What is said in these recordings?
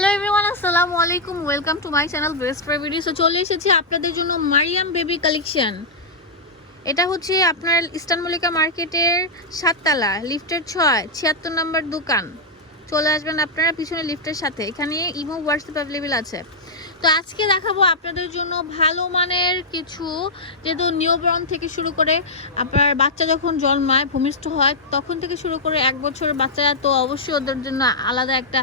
Hello everyone আসসালামু আলাইকুম welcome to my channel best video so চলে এসেছি আপনাদের জন্য মারিয়াম বেবি কালেকশন এটা হচ্ছে আপনার ইস্টার্ন মল্লিকা মার্কেটের সাততলা, লিফটের ছয়, ছিয়াত্তর নম্বর দোকান। চলে আসবেন আপনারা পিছনে লিফটের সাথে। এখানে ইমো হোয়াটসঅ্যাপ অ্যাভেলেবেল আছে। তো আজকে দেখাবো আপনাদের জন্য ভালো মানের কিছু, যেহেতু নিউবর্ন থেকে শুরু করে আপনার বাচ্চা যখন জন্মায়, ভূমিষ্ঠ হয়, তখন থেকে শুরু করে এক বছরের বাচ্চারা তো অবশ্যই ওদের জন্য আলাদা একটা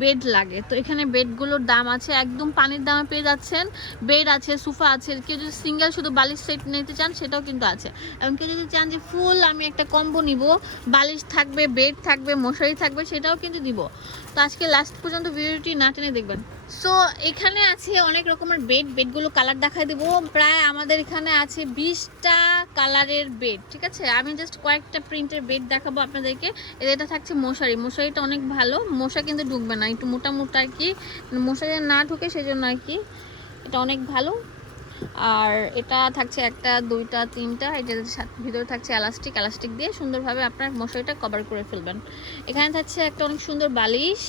বেড লাগে। তো এখানে বেডগুলোর দাম আছে, একদম পানির দামে পেয়ে যাচ্ছেন। বেড আছে সোফা আছে, কেউ যদি সিঙ্গেল শুধু বালিশ সেট নিতে চান, সেটাও কিন্তু আছে। এবং কেউ যদি চান যে ফুল আমি একটা কম্বো নিব, বালিশ থাকবে বেড থাকবে, মশারি থাকবে, সেটাও কিন্তু দিব। তো আজকে লাস্ট পর্যন্ত ভিডিওটি না টেনে দেখবেন। সো এখানে আছে অনেক রকমের বেড বেডগুলো কালার দেখাই দেবো। প্রায় আমাদের এখানে আছে বিশটা কালারের বেড ঠিক আছে? আমি জাস্ট কয়েকটা প্রিন্টের বেড দেখাবো আপনাদেরকে। এটা থাকছে মশারি। মশারিটা অনেক ভালো। মশা কিন্তু ঢুকবে না। একটু মোটা মোটা আর কি। মশারি না ঢুকে সেজন্য আর কি। এটা অনেক ভালো। আর এটা থাকছে একটা, দুইটা, তিনটা। সাথে ভিতরে থাকছে এলাস্টিক এলাস্টিক দিয়ে সুন্দরভাবে আপনার মশারিটা কভার করে ফেলবেন। এখানে থাকছে একটা অনেক সুন্দর বালিশ।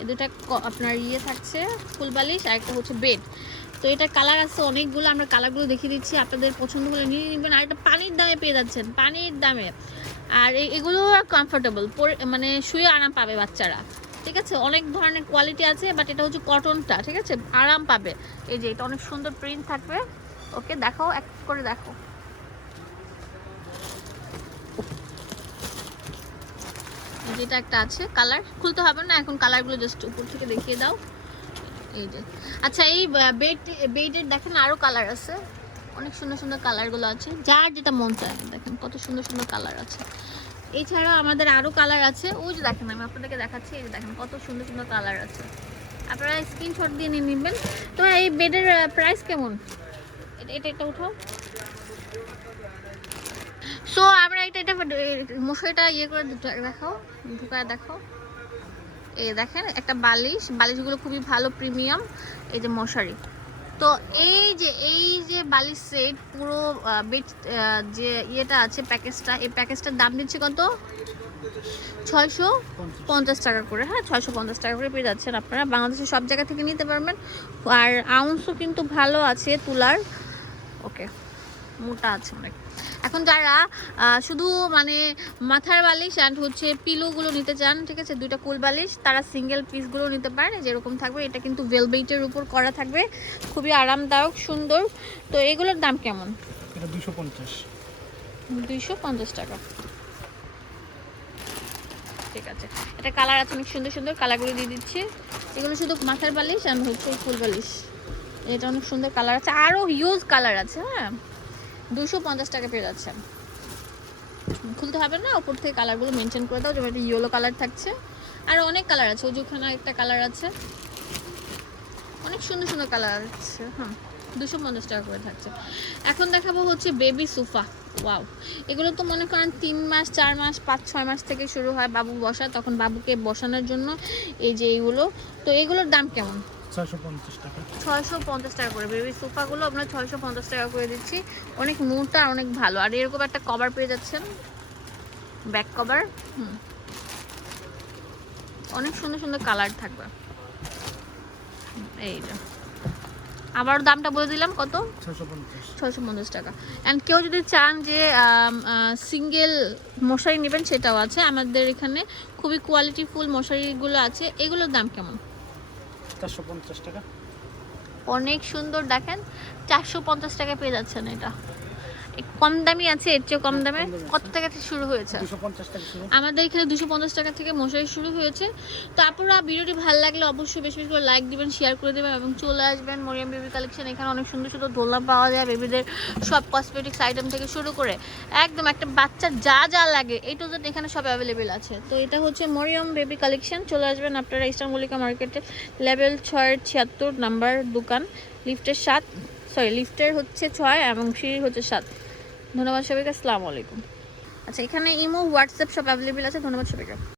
এ দুটা আপনার ইয়ে থাকছে, ফুল বালিশ আর একটা হচ্ছে বেড তো এটা কালার আছে অনেকগুলো, আমরা কালারগুলো দেখিয়ে দিচ্ছি, আপনাদের পছন্দ হলে নিয়ে নেবেন। আর এটা পানির দামে পেয়ে যাচ্ছেন, পানির দামে। আর এগুলো কমফোর্টেবল মানে শুয়ে আরাম পাবে বাচ্চারা, ঠিক আছে? অনেক ধরনের কোয়ালিটি আছে বাট এটা হচ্ছে কটনটা ঠিক আছে? আরাম পাবে। এই যে এটা অনেক সুন্দর প্রিন্ট থাকবে। ওকে দেখো এক করে দেখো এই যে এটা একটা আছে কালার খুলতে হবে না, এখন কালারগুলো জাস্ট উপর থেকে দেখিয়ে দাও। এই যে। আচ্ছা এই বেড বেডের দেখেন আরও কালার আছে। অনেক সুন্দর সুন্দর কালারগুলো আছে। যার যেটা মন চায়, দেখেন কত সুন্দর সুন্দর কালার আছে। এছাড়াও আমাদের আরও কালার আছে। ওই যে দেখেন, আমি আপনাদেরকে দেখাচ্ছি, এই যে দেখেন কত সুন্দর সুন্দর কালার আছে। আপনারা স্ক্রিনশট দিয়ে নিয়ে নেবেন। তো এই বেডের প্রাইস কেমন? এটা এটা উঠাও। সো আমরা এটা এটা মশারিটা ইয়ে করে দেখাও, ঢুকায় দেখাও। এই দেখেন, একটা বালিশ, বালিশগুলো খুবই ভালো, প্রিমিয়াম, এই যে মশারি। তো এই যে এই যে বালিশ সেট, পুরো বেড যে ইয়েটা আছে প্যাকেজটা, এই প্যাকেজটার দাম দিচ্ছে কত? ছয়শো পঞ্চাশ টাকা করে হ্যাঁ ছয়শো পঞ্চাশ টাকা করে পেয়ে যাচ্ছেন আপনারা। বাংলাদেশের সব জায়গা থেকে নিতে পারবেন। আর আউন্সও কিন্তু ভালো আছে, তুলার। ওকে, মোটা আছে অনেক। এখন যারা শুধু মানে মাথার বালিশ অ্যান্ড হচ্ছে পিলোগুলো নিতে চান ঠিক আছে? দুইটা কুল বালিশ তারা সিঙ্গেল পিসগুলো নিতে পারেন যেরকম থাকবে। এটা কিন্তু ভেলবেটের উপর করা থাকবে। খুবই আরামদায়ক সুন্দর। তো এগুলোর দাম কেমন? এটা দুশো পঞ্চাশ। দুইশো পঞ্চাশ টাকা। ঠিক আছে। এটা কালার আছে অনেক সুন্দর সুন্দর কালারগুলো দিয়ে দিচ্ছি। এগুলো শুধু মাথার বালিশ আর হচ্ছে ফুল বালিশ। এটা অনেক সুন্দর কালার আছে। আরও হিউজ কালার আছে হ্যাঁ? দুশো পঞ্চাশ টাকা পেয়ে যাচ্ছে। খুলতে হবে না উপর থেকে কালারগুলো মেনটেন করে দাও, যেমন একটা ইয়েলো কালার থাকছে। আর অনেক কালার আছে যে একটা কালার আছে। অনেক সুন্দর সুন্দর কালার আছে হ্যাঁ দুশো পঞ্চাশ টাকা করে থাকছে। এখন দেখাবো হচ্ছে বেবি সোফা ওয়াও এগুলো তো মনে করেন তিন মাস, চার মাস, পাঁচ, ছয় মাস থেকে শুরু হয়, বাবু বসা তখন বাবুকে বসানোর জন্য এই যে এইগুলো। তো এগুলোর দাম কেমন? ছয়শো পঞ্চাশ টাকা। করে বেবি সোফাগুলো আপনার ছয়শো পঞ্চাশ টাকা করে দিচ্ছি। অনেক মোটা আর অনেক ভালো। আর এরকম একটা কভার পেয়ে যাচ্ছেন। ব্যাক কভার হুম। অনেক সুন্দর সুন্দর কালার থাকবে। এইটা আবার দামটা বলে দিলাম কত? ছয়শো পঞ্চাশ। টাকা। অ্যান্ড কেউ যদি চান যে সিঙ্গেল মশারি নেবেন সেটাও আছে। আমাদের এখানে খুবই কোয়ালিটিফুল মশারিগুলো আছে। এগুলোর দাম কেমন? চারশো পঞ্চাশ টাকা। অনেক সুন্দর দেখেন চারশো পঞ্চাশ টাকা পেয়ে যাচ্ছেন এটা। কম দামি আছে এর চেয়ে কম দামে। কত টাকা থেকে শুরু হয়েছে? আমাদের এখানে দুশো পঞ্চাশ টাকা থেকে মশারি শুরু হয়েছে। তো আপনারা ভিডিওটি ভালো লাগলে অবশ্যই বেশি বেশি করে লাইক দিবেন শেয়ার করে দেবেন এবং চলে আসবেন মরিয়াম বেবি কালেকশন এখানে অনেক সুন্দর সুন্দর দোলনা পাওয়া যায় বেবিদের সব কসমেটিক্স আইটেম থেকে শুরু করে। একদম একটা বাচ্চার যা যা লাগে এই জেড এখানে সব অ্যাভেলেবেল আছে। তো এটা হচ্ছে মরিয়ম বেবি কালেকশন চলে আসবেন আপনারা ইস্টার্ন মল্লিকা মার্কেটে লেভেল ছয়ের ছিয়াত্তর নাম্বার দোকান লিফটের সাত সরি লিফটের হচ্ছে ছয় এবং সিঁড়ি হচ্ছে সাত। ধন্যবাদ সবাইকে আসসালামু আলাইকুম। আচ্ছা এখানে ইমো হোয়াটসঅ্যাপ সব অ্যাভেলেবেল আছে ধন্যবাদ সবাইকে।